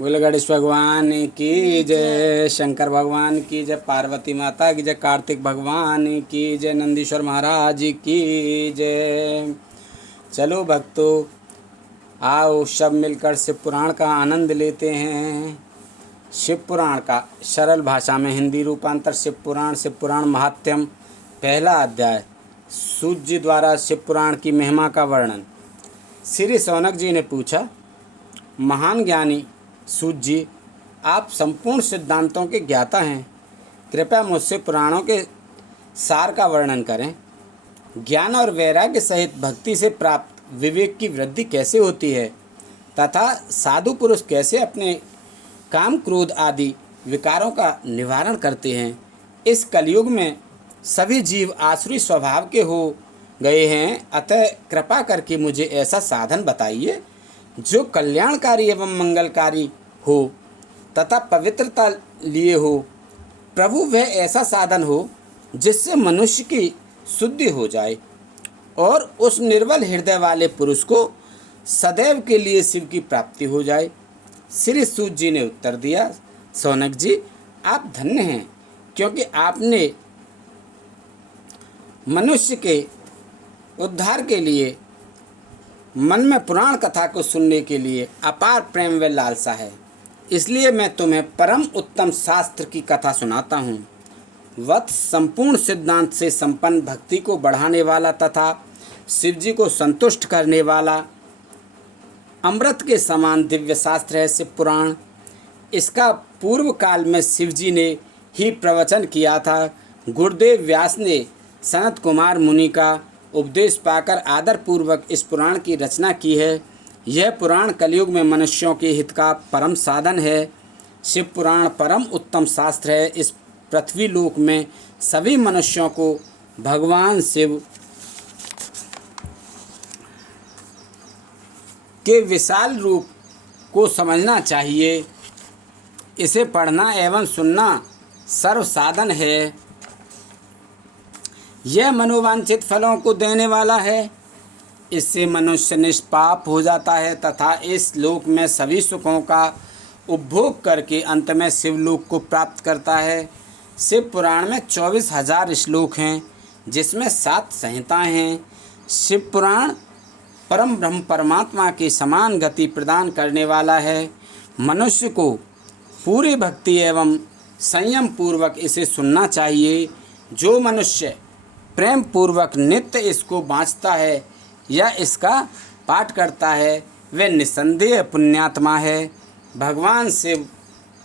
बोले गणेश भगवान की जय, शंकर भगवान की जय, पार्वती माता की जय, कार्तिक भगवान की जय, नंदीश्वर महाराज की जय। चलो भक्तों, आओ सब मिलकर शिव पुराण का आनंद लेते हैं। शिव पुराण का सरल भाषा में हिंदी रूपांतर शिव पुराण महात्म्य, पहला अध्याय। सूत जी द्वारा शिव पुराण की महिमा का वर्णन। श्री शौनक जी ने पूछा, महान ज्ञानी सूत जी, आप संपूर्ण सिद्धांतों के ज्ञाता हैं, कृपया मुझसे पुराणों के सार का वर्णन करें। ज्ञान और वैराग्य सहित भक्ति से प्राप्त विवेक की वृद्धि कैसे होती है तथा साधु पुरुष कैसे अपने काम क्रोध आदि विकारों का निवारण करते हैं। इस कलयुग में सभी जीव आसुरी स्वभाव के हो गए हैं, अतः कृपा करके मुझे ऐसा साधन बताइए जो कल्याणकारी एवं मंगलकारी हो तथा पवित्रता लिए हो। प्रभु वह ऐसा साधन हो जिससे मनुष्य की शुद्धि हो जाए और उस निर्बल हृदय वाले पुरुष को सदैव के लिए शिव की प्राप्ति हो जाए। श्री सूत जी ने उत्तर दिया, शौनक जी, आप धन्य हैं, क्योंकि आपने मनुष्य के उद्धार के लिए मन में पुराण कथा को सुनने के लिए अपार प्रेम व लालसा है। इसलिए मैं तुम्हें परम उत्तम शास्त्र की कथा सुनाता हूँ। वत्स संपूर्ण सिद्धांत से संपन्न भक्ति को बढ़ाने वाला तथा शिव जी को संतुष्ट करने वाला अमृत के समान दिव्य शास्त्र है शिव पुराण। इसका पूर्व काल में शिव जी ने ही प्रवचन किया था। गुरुदेव व्यास ने सनत कुमार मुनि का उपदेश पाकर आदर पूर्वक इस पुराण की रचना की है। यह पुराण कलयुग में मनुष्यों के हित का परम साधन है। शिव पुराण परम उत्तम शास्त्र है। इस पृथ्वी लोक में सभी मनुष्यों को भगवान शिव के विशाल रूप को समझना चाहिए। इसे पढ़ना एवं सुनना सर्व साधन है। यह मनोवांछित फलों को देने वाला है। इससे मनुष्य निष्पाप हो जाता है तथा इस लोक में सभी सुखों का उपभोग करके अंत में शिवलोक को प्राप्त करता है। शिव पुराण में 24,000 श्लोक हैं, जिसमें 7 संहिताएं हैं। शिव पुराण परम ब्रह्म परमात्मा की समान गति प्रदान करने वाला है। मनुष्य को पूरी भक्ति एवं संयम पूर्वक इसे सुनना चाहिए। जो मनुष्य प्रेम पूर्वक नित्य इसको बाँचता है या इसका पाठ करता है, वह निसंदेह पुण्यात्मा है। भगवान शिव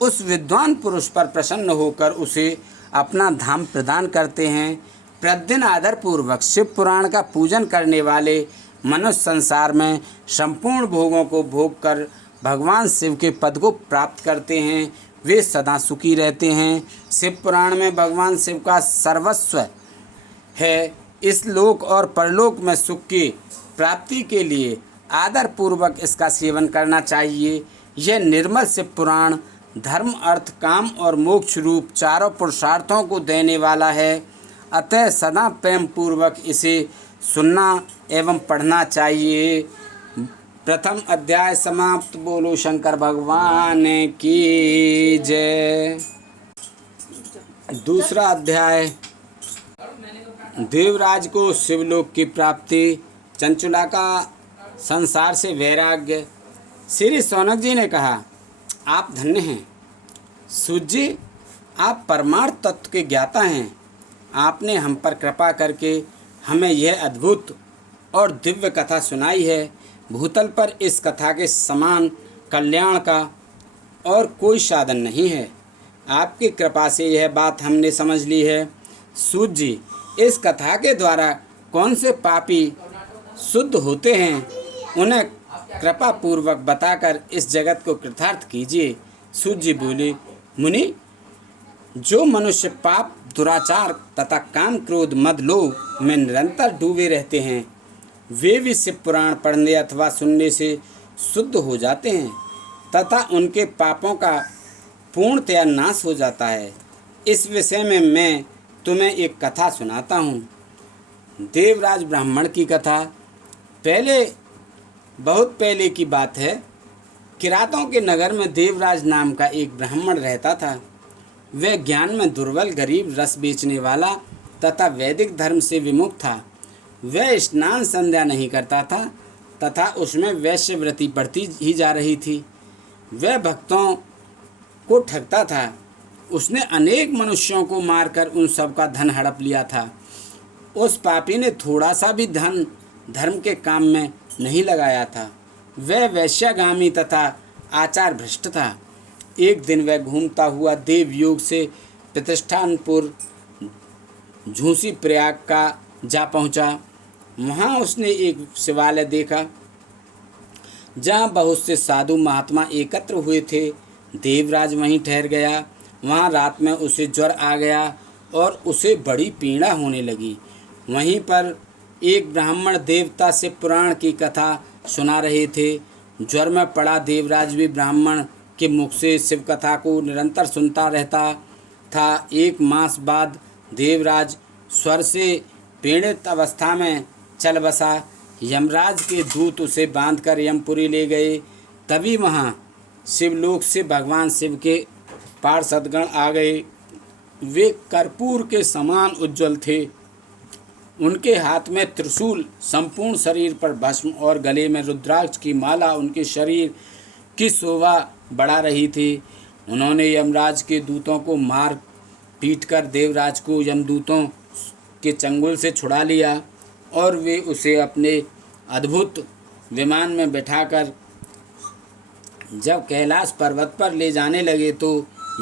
उस विद्वान पुरुष पर प्रसन्न होकर उसे अपना धाम प्रदान करते हैं। प्रतिदिन आदरपूर्वक शिव पुराण का पूजन करने वाले मनुष्य संसार में संपूर्ण भोगों को भोग कर भगवान शिव के पद को प्राप्त करते हैं। वे सदा सुखी रहते हैं। शिव पुराण में भगवान शिव का सर्वस्व है। इस लोक और परलोक में सुख की प्राप्ति के लिए आदर पूर्वक इसका सेवन करना चाहिए। यह निर्मल शिव पुराण धर्म, अर्थ, काम और मोक्ष रूप चारों पुरुषार्थों को देने वाला है। अतः सदा प्रेम पूर्वक इसे सुनना एवं पढ़ना चाहिए। प्रथम अध्याय समाप्त। बोलो शंकर भगवान की जय। दूसरा अध्याय। देवराज को शिवलोक की प्राप्ति, चंचुला का संसार से वैराग्य। श्री शौनक जी ने कहा, आप धन्य हैं सूत जी, आप परमार्थ तत्व के ज्ञाता हैं। आपने हम पर कृपा करके हमें यह अद्भुत और दिव्य कथा सुनाई है। भूतल पर इस कथा के समान कल्याण का और कोई साधन नहीं है। आपकी कृपा से यह बात हमने समझ ली है। सूत जी, इस कथा के द्वारा कौन से पापी शुद्ध होते हैं, उन्हें कृपा पूर्वक बताकर इस जगत को कृतार्थ कीजिए। सूत जी बोले, मुनि, जो मनुष्य पाप, दुराचार तथा काम, क्रोध, मद, लोभ में निरंतर डूबे रहते हैं, वे भी शिव पुराण पढ़ने अथवा सुनने से शुद्ध हो जाते हैं तथा उनके पापों का पूर्णतया नाश हो जाता है। इस विषय में मैं तुम्हें एक कथा सुनाता हूँ। देवराज ब्राह्मण की कथा। बहुत पहले की बात है किरातों के नगर में देवराज नाम का एक ब्राह्मण रहता था। वह ज्ञान में दुर्बल, गरीब, रस बेचने वाला तथा वैदिक धर्म से विमुख था। वह स्नान संध्या नहीं करता था तथा उसमें वैश्यवृत्ति बढ़ती ही जा रही थी। वह भक्तों को ठगता था। उसने अनेक मनुष्यों को मारकर उन सब का धन हड़प लिया था। उस पापी ने थोड़ा सा भी धन धर्म के काम में नहीं लगाया था। वह वैश्यागामी तथा आचार भ्रष्ट था। एक दिन वह घूमता हुआ देवयोग से प्रतिष्ठानपुर झूसी प्रयाग का जा पहुंचा। वहां उसने एक शिवालय देखा जहां बहुत से साधु महात्मा एकत्र हुए थे। देवराज वहीं ठहर गया। वहां रात में उसे ज्वर आ गया और उसे बड़ी पीड़ा होने लगी। वहीं पर एक ब्राह्मण देवता से पुराण की कथा सुना रहे थे। ज्वर में पड़ा देवराज भी ब्राह्मण के मुख से शिव कथा को निरंतर सुनता रहता था। एक मास बाद देवराज स्वर से पीड़ित अवस्था में चल बसा। यमराज के दूत उसे बांधकर यमपुरी ले गए। तभी वहाँ शिवलोक से भगवान शिव के पार्षदगण आ गए। वे कर्पूर के समान उज्ज्वल थे। उनके हाथ में त्रिशूल, संपूर्ण शरीर पर भस्म और गले में रुद्राक्ष की माला उनके शरीर की शोभा बढ़ा रही थी। उन्होंने यमराज के दूतों को मार पीट कर देवराज को यमदूतों के चंगुल से छुड़ा लिया और वे उसे अपने अद्भुत विमान में बैठाकर जब कैलाश पर्वत पर ले जाने लगे तो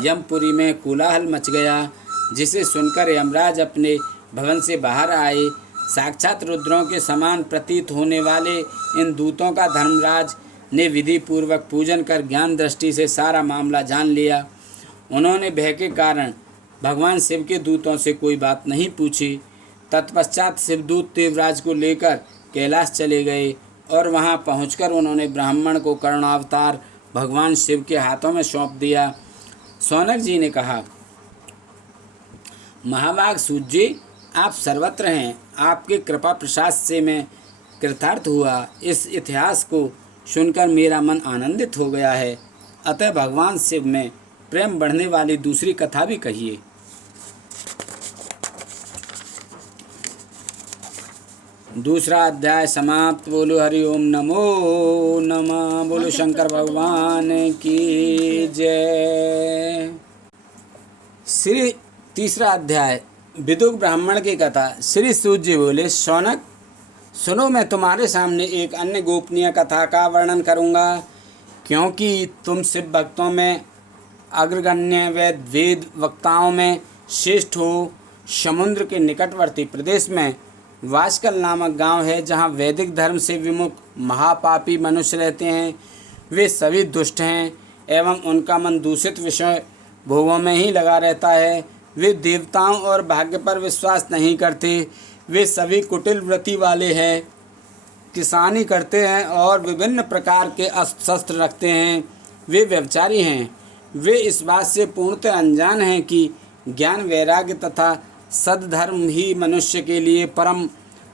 यमपुरी में कोलाहल मच गया, जिसे सुनकर यमराज अपने भवन से बाहर आए। साक्षात रुद्रों के समान प्रतीत होने वाले इन दूतों का धर्मराज ने विधि पूर्वक पूजन कर ज्ञान दृष्टि से सारा मामला जान लिया। उन्होंने भय के कारण भगवान शिव के दूतों से कोई बात नहीं पूछी। तत्पश्चात शिवदूत देवराज को लेकर कैलाश चले गए और वहां पहुंचकर उन्होंने ब्राह्मण को करुणावतार भगवान शिव के हाथों में सौंप दिया। शौनक जी ने कहा, महाभाग सूत जी, आप सर्वत्र हैं। आपके कृपा प्रसाद से मैं कृतार्थ हुआ। इस इतिहास को सुनकर मेरा मन आनंदित हो गया है। अतः भगवान शिव में प्रेम बढ़ने वाली दूसरी कथा भी कहिए। दूसरा अध्याय समाप्त। बोलो हरि ओम नमो नमः। बोलो शंकर भगवान की जय। श्री तीसरा अध्याय विदुर ब्राह्मण की कथा। श्री सूत जी बोले, शौनक सुनो, मैं तुम्हारे सामने एक अन्य गोपनीय कथा का वर्णन करूँगा, क्योंकि तुम शिव भक्तों में अग्रगण्य व वेद वक्ताओं में श्रेष्ठ हो। समुद्र के निकटवर्ती प्रदेश में वास्कल नामक गांव है, जहां वैदिक धर्म से विमुख महापापी मनुष्य रहते हैं। वे सभी दुष्ट हैं एवं उनका मन दूषित विषय भोगों में ही लगा रहता है। वे देवताओं और भाग्य पर विश्वास नहीं करते। वे सभी कुटिल वृत्ति वाले हैं, किसानी करते हैं और विभिन्न प्रकार के अस्त्र शस्त्र रखते हैं। वे व्यभिचारी हैं। वे इस बात से पूर्णतः अनजान हैं कि ज्ञान, वैराग्य तथा सद्धर्म ही मनुष्य के लिए परम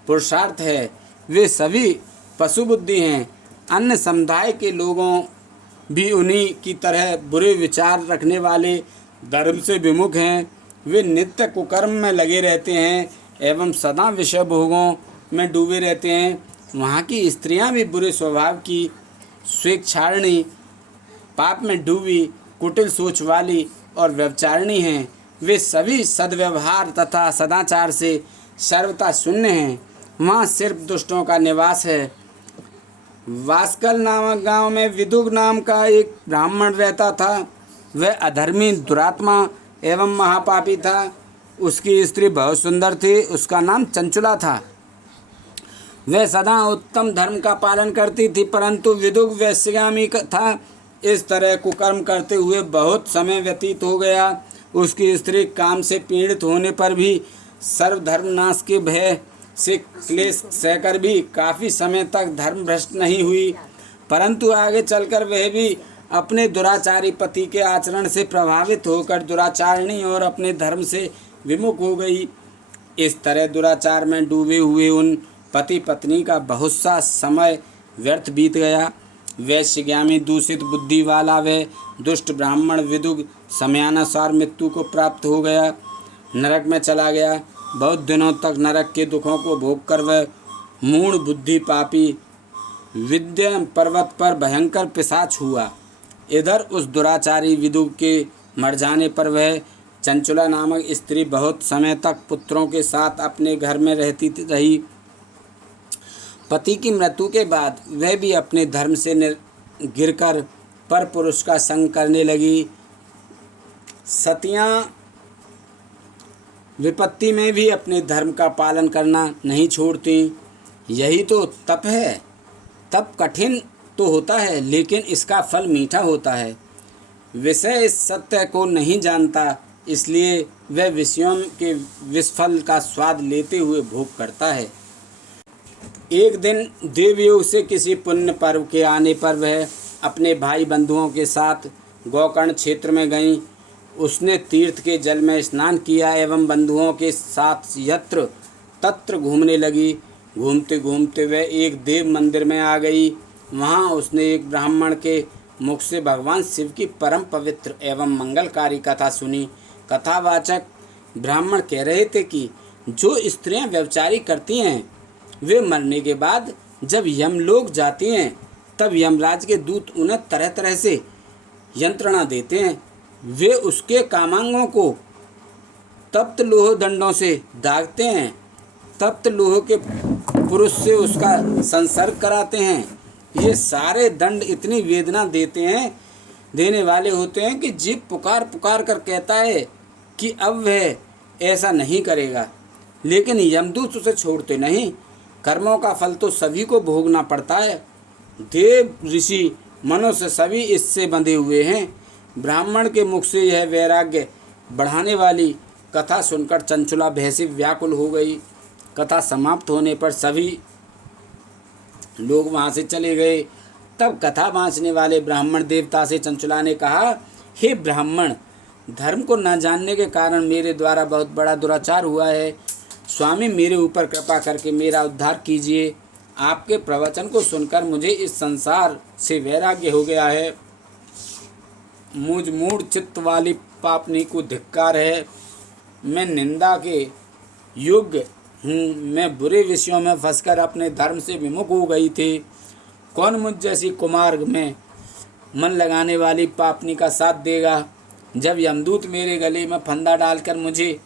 पुरुषार्थ है। वे सभी पशु बुद्धि हैं। अन्य समुदाय के लोगों भी उन्हीं की तरह बुरे विचार रखने वाले धर्म से विमुख हैं। वे नित्य कुकर्म में लगे रहते हैं एवं सदा विषय भोगों में डूबे रहते हैं। वहाँ की स्त्रियाँ भी बुरे स्वभाव की, स्वेच्छारिणी, पाप में डूबी, कुटिल सोच वाली और व्यभिचारिणी हैं। वे सभी सद्व्यवहार तथा सदाचार से सर्वथा शून्य हैं। वहाँ सिर्फ दुष्टों का निवास है। वास्कल नामक गांव में विदुर नाम का एक ब्राह्मण रहता था। वह अधर्मी, दुरात्मा एवं महापापी था। उसकी स्त्री बहुत सुंदर थी। उसका नाम चंचुला था। वह सदा उत्तम धर्म का पालन करती थी, परंतु विदुर वैश्यगामी था। इस तरह कुकर्म करते हुए बहुत समय व्यतीत हो गया। उसकी स्त्री काम से पीड़ित होने पर भी सर्वधर्मनाश के भय से क्लेश सहकर भी काफ़ी समय तक धर्म भ्रष्ट नहीं हुई, परंतु आगे चलकर वह भी अपने दुराचारी पति के आचरण से प्रभावित होकर दुराचारिणी और अपने धर्म से विमुख हो गई। इस तरह दुराचार में डूबे हुए उन पति पत्नी का बहुत सा समय व्यर्थ बीत गया। वैश्यगामी दूषित बुद्धि वाला वह दुष्ट ब्राह्मण विदुग समयानुसार मृत्यु को प्राप्त हो गया, नरक में चला गया। बहुत दिनों तक नरक के दुखों को भोग कर वह मूढ़ बुद्धि पापी विद्या पर्वत पर भयंकर पिशाच हुआ। इधर उस दुराचारी विदुग के मर जाने पर वह चंचुला नामक स्त्री बहुत समय तक पुत्रों के साथ अपने घर में रहती रही। पति की मृत्यु के बाद वह भी अपने धर्म से गिरकर पर पुरुष का संग करने लगी। सतियां विपत्ति में भी अपने धर्म का पालन करना नहीं छोड़ती। यही तो तप है। तप कठिन तो होता है, लेकिन इसका फल मीठा होता है। विषय इस सत्य को नहीं जानता, इसलिए वह विषयों के विषफल का स्वाद लेते हुए भोग करता है। एक दिन देवयोग से किसी पुण्य पर्व के आने पर वह अपने भाई बंधुओं के साथ गोकर्ण क्षेत्र में गई। उसने तीर्थ के जल में स्नान किया एवं बंधुओं के साथ यत्र तत्र घूमने लगी। घूमते घूमते वह एक देव मंदिर में आ गई। वहाँ उसने एक ब्राह्मण के मुख से भगवान शिव की परम पवित्र एवं मंगलकारी कथा सुनी। कथावाचक ब्राह्मण कह रहे थे कि जो स्त्रियां व्यभिचारी करती हैं वे मरने के बाद जब यमलोक जाती हैं तब यमराज के दूत उन्हें तरह तरह से यंत्रणा देते हैं। वे उसके कामांगों को तप्त लोह दंडों से दागते हैं। तप्त लोह के पुरुष से उसका संसर्ग कराते हैं। ये सारे दंड इतनी वेदना देने वाले होते हैं कि जीव पुकार पुकार कर कहता है कि अब वह ऐसा नहीं करेगा, लेकिन यमदूत उसे छोड़ते नहीं। कर्मों का फल तो सभी को भोगना पड़ता है। देव ऋषि मनुष्य सभी इससे बंधे हुए हैं। ब्राह्मण के मुख से यह वैराग्य बढ़ाने वाली कथा सुनकर चंचुला भय से व्याकुल हो गई। कथा समाप्त होने पर सभी लोग वहाँ से चले गए। तब कथा बाँचने वाले ब्राह्मण देवता से चंचुला ने कहा, हे ब्राह्मण, धर्म को न जानने के कारण मेरे द्वारा बहुत बड़ा दुराचार हुआ है। स्वामी, मेरे ऊपर कृपा करके मेरा उद्धार कीजिए। आपके प्रवचन को सुनकर मुझे इस संसार से वैराग्य हो गया है। मुझ मूढ़ चित्त वाली पापनी को धिक्कार है। मैं निंदा के योग्य हूँ। मैं बुरे विषयों में फंसकर अपने धर्म से विमुख हो गई थी। कौन मुझ जैसी कुमार्ग में मन लगाने वाली पापनी का साथ देगा? जब यमदूत मेरे गले में फंदा डालकर मुझे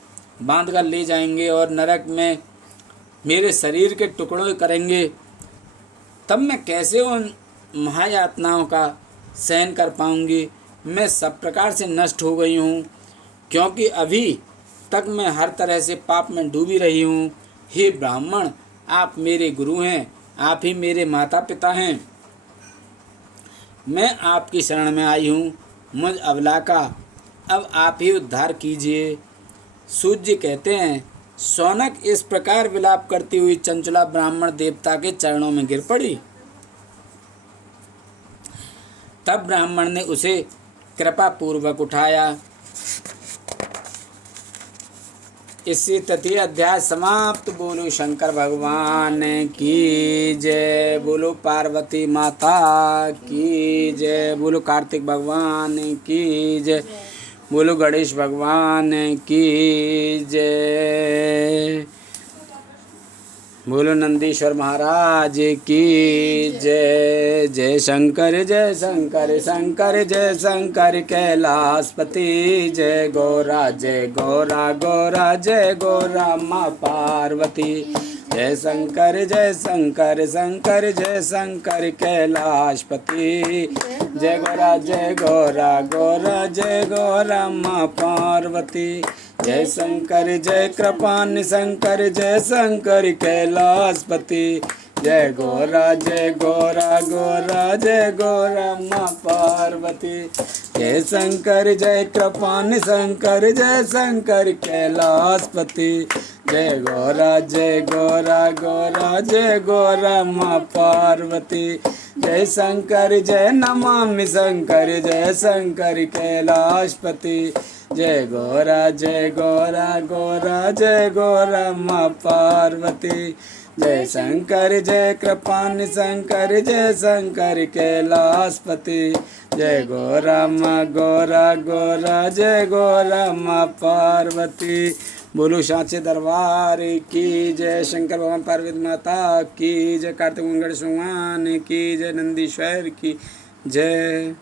बांध कर ले जाएंगे और नरक में मेरे शरीर के टुकड़े करेंगे, तब मैं कैसे उन महायातनाओं का सहन कर पाऊंगी? मैं सब प्रकार से नष्ट हो गई हूँ, क्योंकि अभी तक मैं हर तरह से पाप में डूबी रही हूँ। हे ब्राह्मण, आप मेरे गुरु हैं, आप ही मेरे माता पिता हैं। मैं आपकी शरण में आई हूँ। मुझ अबला का अब आप ही उद्धार कीजिए। सूर्य कहते हैं, शौनक इस प्रकार विलाप करती हुई चंचला ब्राह्मण देवता के चरणों में गिर पड़ी। तब ब्राह्मण ने उसे कृपा पूर्वक उठाया। इससे तृतीय अध्याय समाप्त। बोलो शंकर भगवान की जय। बोलो पार्वती माता की जय। बोलो कार्तिक भगवान की जय। बोलो गणेश भगवान की जय। बोलो नंदीश्वर महाराज की जय। जय शंकर जय शंकर, शंकर जय शंकर कैलाशपति। जय गौरा जय गौरा, गौरा जय गौरा माँ पार्वती। जय शंकर जय शंकर, शंकर जय शंकर कैलाशपति। जय गौरा जय गौरा, गौरा जय गौरा माँ पार्वती। जय शंकर जय कृपान शंकर, जय शंकर कैलाशपति। जय गौरा जय गौरा, गौरा जय गौरा माँ पार्वती। जय शंकर जय कृपान शंकर, जय शंकर कैलाशपति। जय गौरा जय गौरा, गौरा जय गौरा माँ पार्वती। जय शंकर जय नमामि शंकर, जय शंकर कैलाशपति। जय गौरा जय गौरा, गौरा जय गौरा माँ पार्वती। जय शंकर जय कृपानि शंकर जय शंकर कैलाशपति जय गौरामा गौरा गौरा जय गौरामा पार्वती। बोलो सांचे दरबार की जय। शंकर भगवान पार्वती माता की जय। कार्तिक गणेश भगवान की जय। नंदीश्वर की जय।